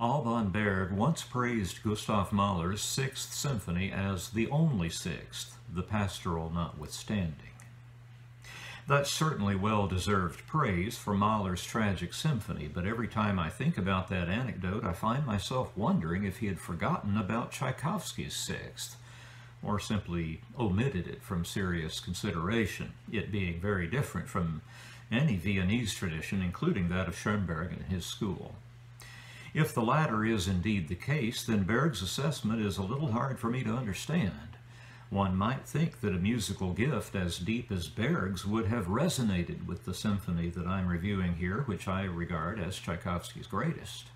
Alban Berg once praised Gustav Mahler's Sixth Symphony as the only sixth, the pastoral notwithstanding. That's certainly well-deserved praise for Mahler's tragic symphony, but every time I think about that anecdote, I find myself wondering if he had forgotten about Tchaikovsky's Sixth, or simply omitted it from serious consideration, it being very different from any Viennese tradition, including that of Schoenberg and his school. If the latter is indeed the case, then Berg's assessment is a little hard for me to understand. One might think that a musical gift as deep as Berg's would have resonated with the symphony that I'm reviewing here, which I regard as Tchaikovsky's greatest.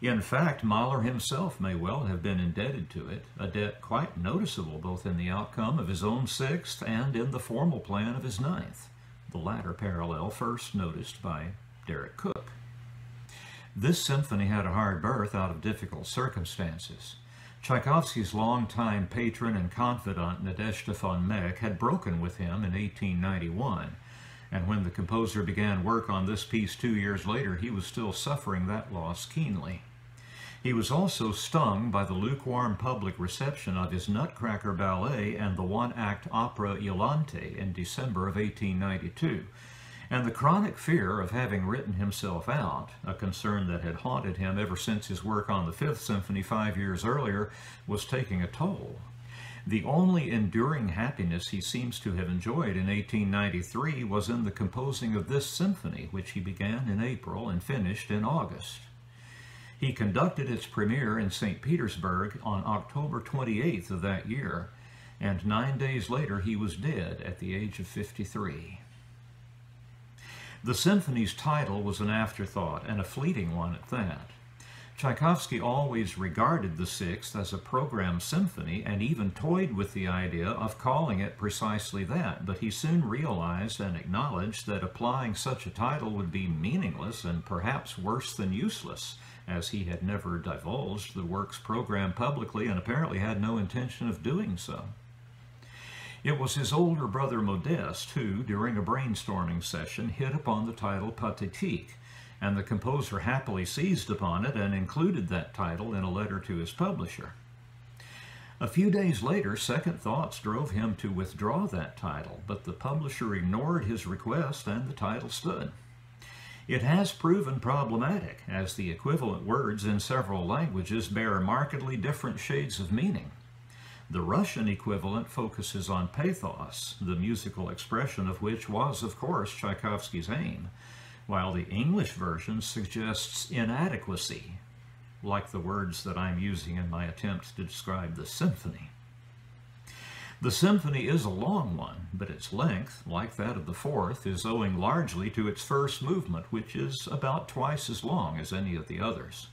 In fact, Mahler himself may well have been indebted to it, a debt quite noticeable both in the outcome of his own Sixth and in the formal plan of his Ninth, the latter parallel first noticed by Derek Cook. This symphony had a hard birth out of difficult circumstances. Tchaikovsky's longtime patron and confidant Nadezhda von Meck had broken with him in 1891, and when the composer began work on this piece 2 years later, he was still suffering that loss keenly. He was also stung by the lukewarm public reception of his Nutcracker Ballet and the one-act opera Iolante in December of 1892, and the chronic fear of having written himself out, a concern that had haunted him ever since his work on the Fifth Symphony 5 years earlier, was taking a toll. The only enduring happiness he seems to have enjoyed in 1893 was in the composing of this symphony, which he began in April and finished in August. He conducted its premiere in St. Petersburg on October 28th of that year, and 9 days later he was dead at the age of 53. The symphony's title was an afterthought, and a fleeting one at that. Tchaikovsky always regarded the Sixth as a program symphony and even toyed with the idea of calling it precisely that, but he soon realized and acknowledged that applying such a title would be meaningless and perhaps worse than useless, as he had never divulged the work's program publicly and apparently had no intention of doing so. It was his older brother Modeste who, during a brainstorming session, hit upon the title Pathétique, and the composer happily seized upon it and included that title in a letter to his publisher. A few days later, second thoughts drove him to withdraw that title, but the publisher ignored his request and the title stood. It has proven problematic, as the equivalent words in several languages bear markedly different shades of meaning. The Russian equivalent focuses on pathos, the musical expression of which was, of course, Tchaikovsky's aim, while the English version suggests inadequacy, like the words that I'm using in my attempt to describe the symphony. The symphony is a long one, but its length, like that of the Fourth, is owing largely to its first movement, which is about twice as long as any of the others.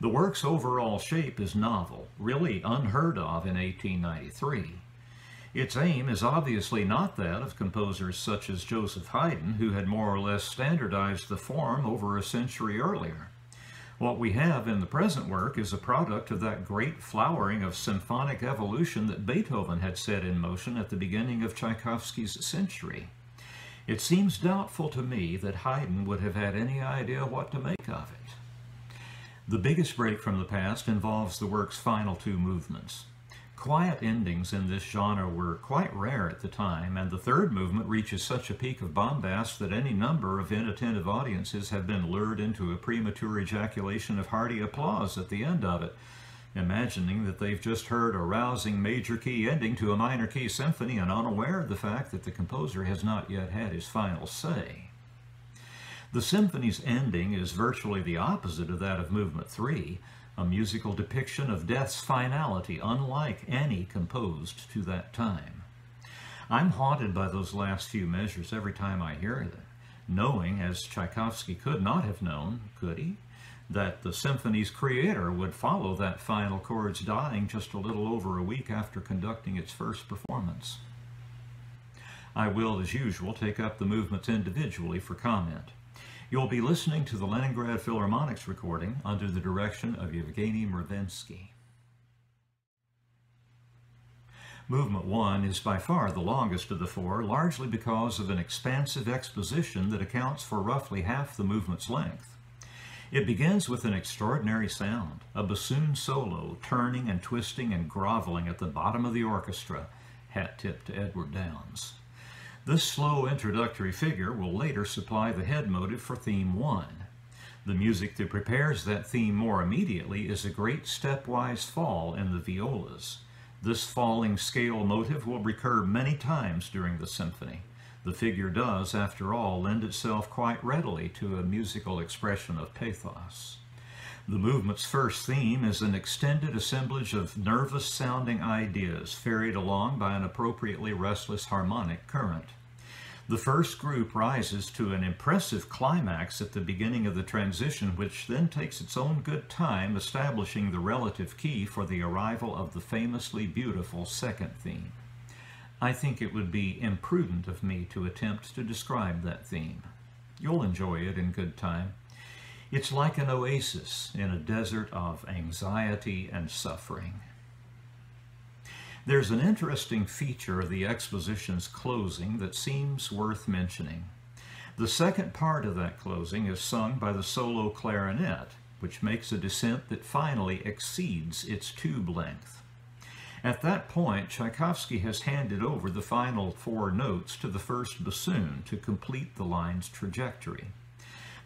The work's overall shape is novel, really unheard of in 1893. Its aim is obviously not that of composers such as Joseph Haydn, who had more or less standardized the form over a century earlier. What we have in the present work is a product of that great flowering of symphonic evolution that Beethoven had set in motion at the beginning of Tchaikovsky's century. It seems doubtful to me that Haydn would have had any idea what to make of it. The biggest break from the past involves the work's final two movements. Quiet endings in this genre were quite rare at the time, and the third movement reaches such a peak of bombast that any number of inattentive audiences have been lured into a premature ejaculation of hearty applause at the end of it, imagining that they've just heard a rousing major key ending to a minor key symphony and unaware of the fact that the composer has not yet had his final say. The symphony's ending is virtually the opposite of that of Movement 3, a musical depiction of death's finality unlike any composed to that time. I'm haunted by those last few measures every time I hear them, knowing, as Tchaikovsky could not have known, could he, that the symphony's creator would follow that final chord's dying just a little over a week after conducting its first performance. I will, as usual, take up the movements individually for comment. You'll be listening to the Leningrad Philharmonic's recording under the direction of Yevgeny Mravinsky. Movement 1 is by far the longest of the four, largely because of an expansive exposition that accounts for roughly half the movement's length. It begins with an extraordinary sound, a bassoon solo turning and twisting and groveling at the bottom of the orchestra, hat tip to Edward Downes. This slow introductory figure will later supply the head motive for Theme 1. The music that prepares that theme more immediately is a great stepwise fall in the violas. This falling scale motive will recur many times during the symphony. The figure does, after all, lend itself quite readily to a musical expression of pathos. The movement's first theme is an extended assemblage of nervous-sounding ideas ferried along by an appropriately restless harmonic current. The first group rises to an impressive climax at the beginning of the transition, which then takes its own good time establishing the relative key for the arrival of the famously beautiful second theme. I think it would be imprudent of me to attempt to describe that theme. You'll enjoy it in good time. It's like an oasis in a desert of anxiety and suffering. There's an interesting feature of the exposition's closing that seems worth mentioning. The second part of that closing is sung by the solo clarinet, which makes a descent that finally exceeds its tube length. At that point, Tchaikovsky has handed over the final 4 notes to the first bassoon to complete the line's trajectory.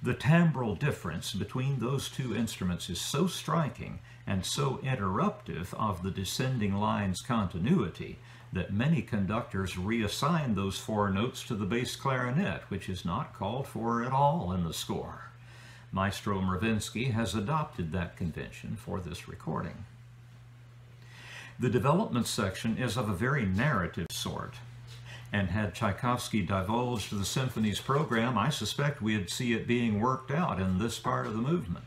The timbral difference between those two instruments is so striking and so interruptive of the descending line's continuity that many conductors reassign those 4 notes to the bass clarinet, which is not called for at all in the score. Maestro Mravinsky has adopted that convention for this recording. The development section is of a very narrative sort, and had Tchaikovsky divulged the symphony's program, I suspect we'd see it being worked out in this part of the movement.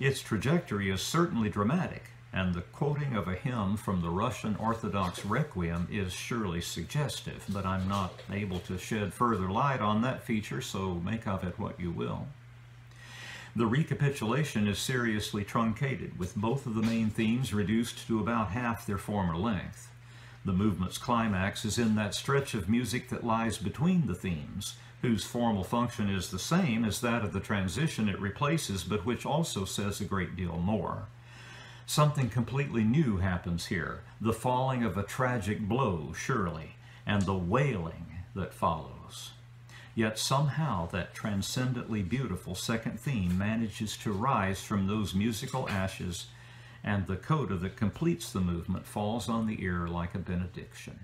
Its trajectory is certainly dramatic, and the quoting of a hymn from the Russian Orthodox Requiem is surely suggestive, but I'm not able to shed further light on that feature, so make of it what you will. The recapitulation is seriously truncated, with both of the main themes reduced to about half their former length. The movement's climax is in that stretch of music that lies between the themes, whose formal function is the same as that of the transition it replaces, but which also says a great deal more. Something completely new happens here, the falling of a tragic blow, surely, and the wailing that follows. Yet somehow that transcendently beautiful second theme manages to rise from those musical ashes, and the coda that completes the movement falls on the ear like a benediction.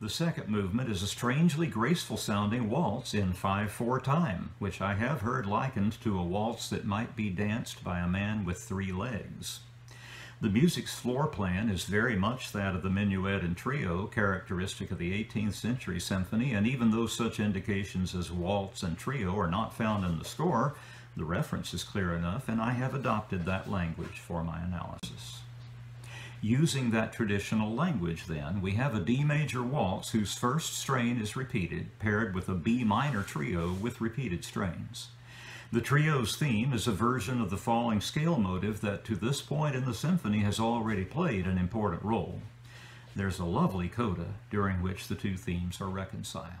The second movement is a strangely graceful sounding waltz in 5/4 time, which I have heard likened to a waltz that might be danced by a man with 3 legs. The music's floor plan is very much that of the minuet and trio, characteristic of the 18th century symphony, and even though such indications as waltz and trio are not found in the score, the reference is clear enough, and I have adopted that language for my analysis. Using that traditional language, then, we have a D major waltz whose first strain is repeated, paired with a B minor trio with repeated strains. The trio's theme is a version of the falling scale motive that to this point in the symphony has already played an important role. There's a lovely coda during which the two themes are reconciled.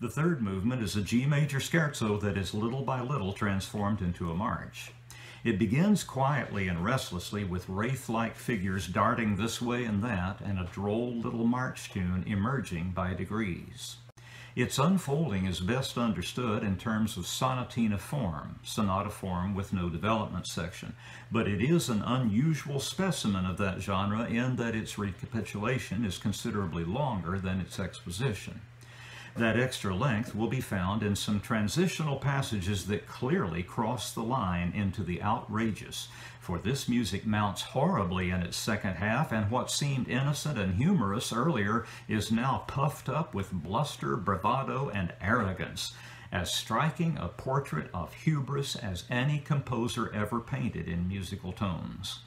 The third movement is a G major scherzo that is little by little transformed into a march. It begins quietly and restlessly with wraith-like figures darting this way and that, and a droll little march tune emerging by degrees. Its unfolding is best understood in terms of sonatina form, sonata form with no development section, but it is an unusual specimen of that genre in that its recapitulation is considerably longer than its exposition. That extra length will be found in some transitional passages that clearly cross the line into the outrageous, for this music mounts horribly in its second half, and what seemed innocent and humorous earlier is now puffed up with bluster, bravado, and arrogance, as striking a portrait of hubris as any composer ever painted in musical tones.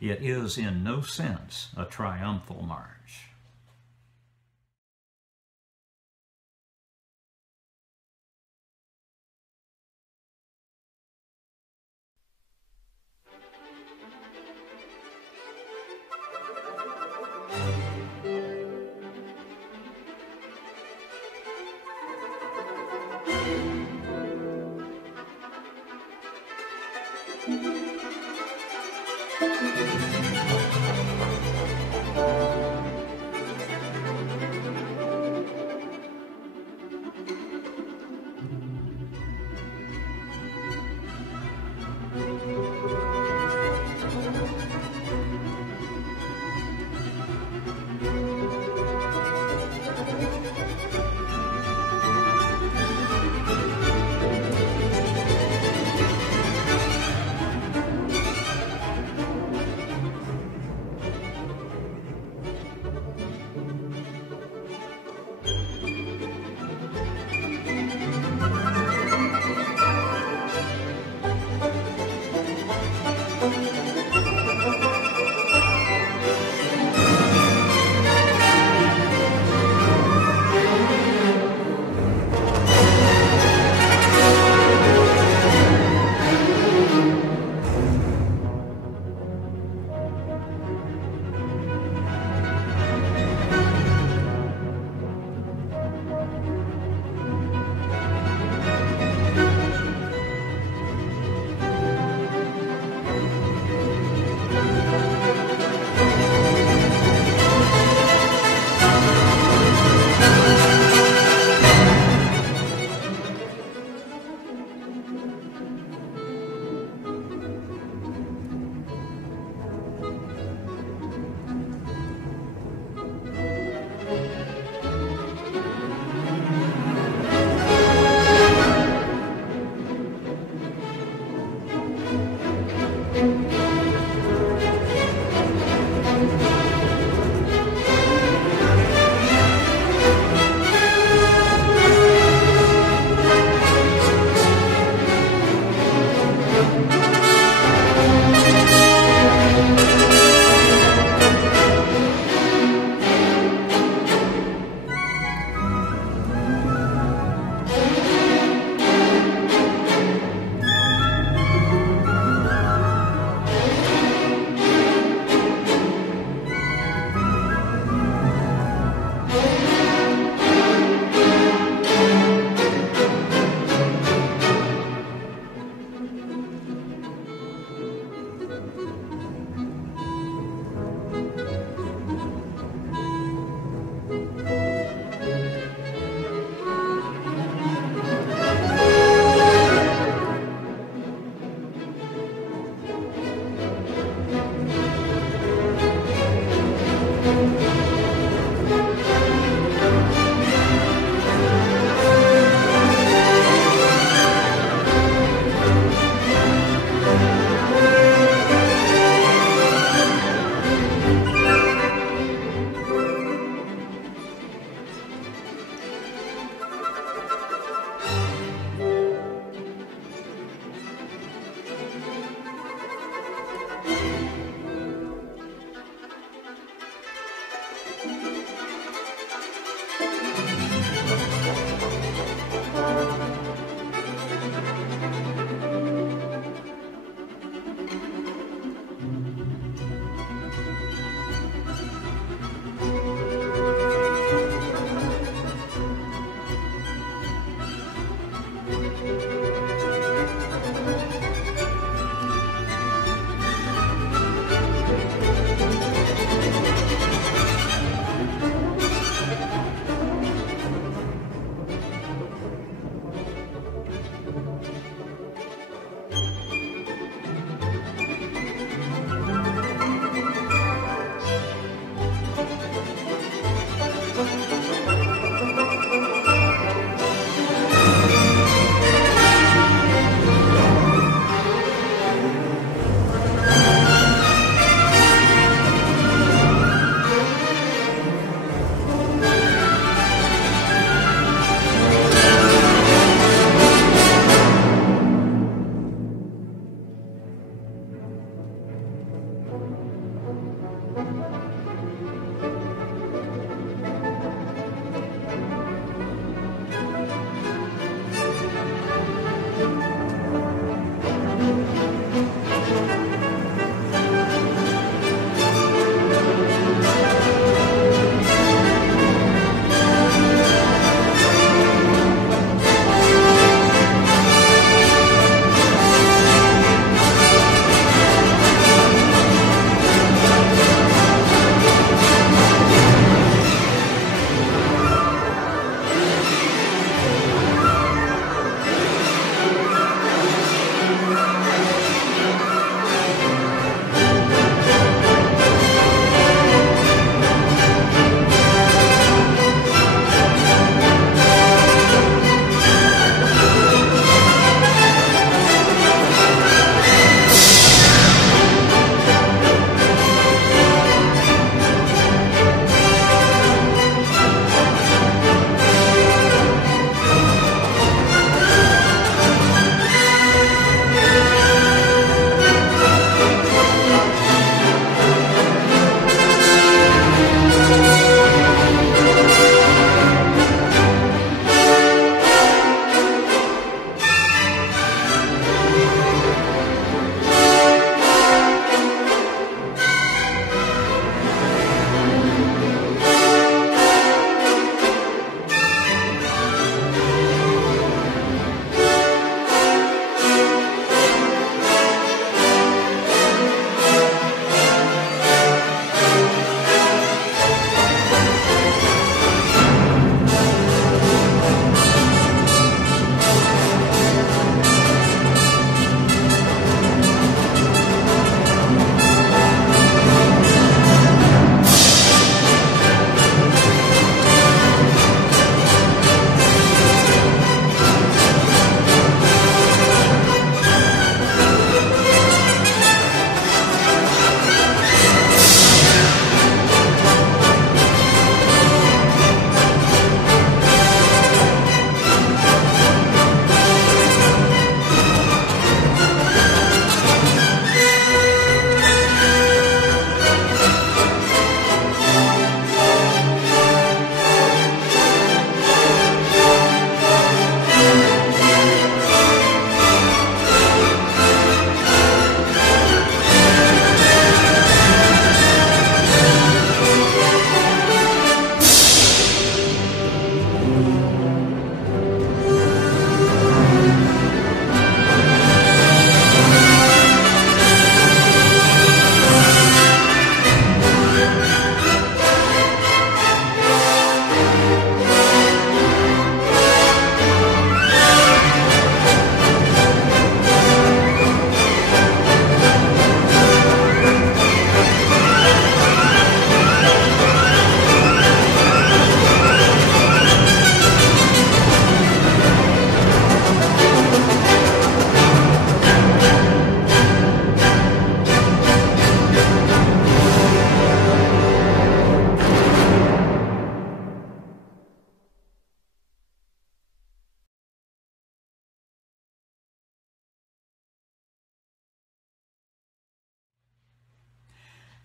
It is in no sense a triumphal march.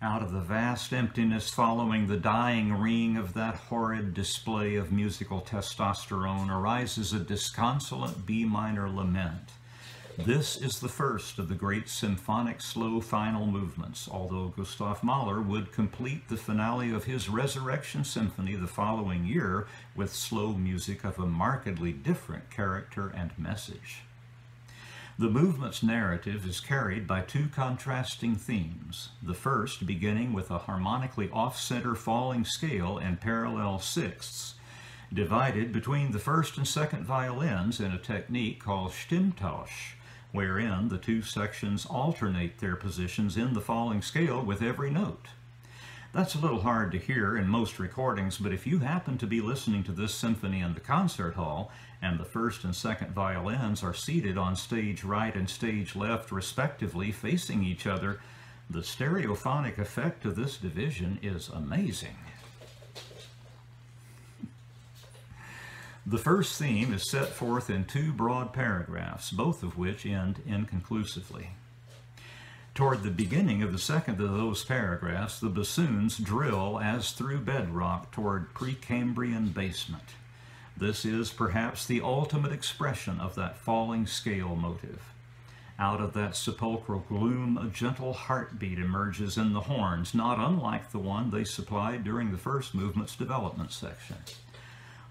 Out of the vast emptiness following the dying ring of that horrid display of musical testosterone arises a disconsolate B minor lament. This is the first of the great symphonic slow final movements, although Gustav Mahler would complete the finale of his Resurrection Symphony the following year with slow music of a markedly different character and message. The movement's narrative is carried by two contrasting themes, the first beginning with a harmonically off-center falling scale in parallel sixths, divided between the first and second violins in a technique called Stimmtausch, wherein the two sections alternate their positions in the falling scale with every note. That's a little hard to hear in most recordings, but if you happen to be listening to this symphony in the concert hall, and the first and second violins are seated on stage right and stage left respectively facing each other, the stereophonic effect of this division is amazing. The first theme is set forth in two broad paragraphs, both of which end inconclusively. Toward the beginning of the second of those paragraphs, the bassoons drill as through bedrock toward Precambrian basement. This is perhaps the ultimate expression of that falling scale motive. Out of that sepulchral gloom, a gentle heartbeat emerges in the horns, not unlike the one they supplied during the first movement's development section.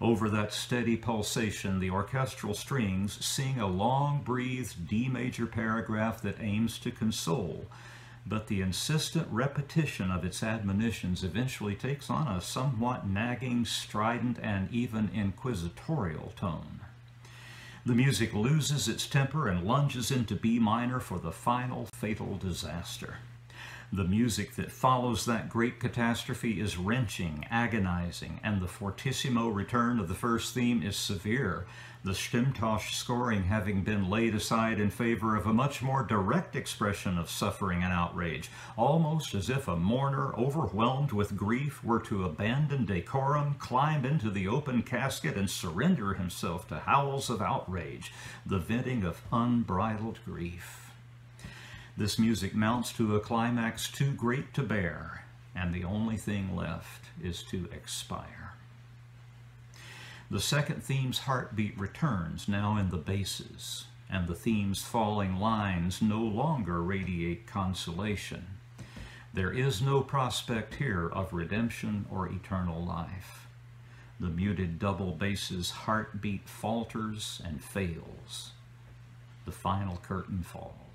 Over that steady pulsation, the orchestral strings sing a long-breathed D major paragraph that aims to console, but the insistent repetition of its admonitions eventually takes on a somewhat nagging, strident, and even inquisitorial tone. The music loses its temper and lunges into B minor for the final fatal disaster. The music that follows that great catastrophe is wrenching, agonizing, and the fortissimo return of the first theme is severe, the Stimmtausch scoring having been laid aside in favor of a much more direct expression of suffering and outrage, almost as if a mourner overwhelmed with grief were to abandon decorum, climb into the open casket, and surrender himself to howls of outrage, the venting of unbridled grief. This music mounts to a climax too great to bear, and the only thing left is to expire. The second theme's heartbeat returns, now in the basses, and the theme's falling lines no longer radiate consolation. There is no prospect here of redemption or eternal life. The muted double bass's heartbeat falters and fails. The final curtain falls.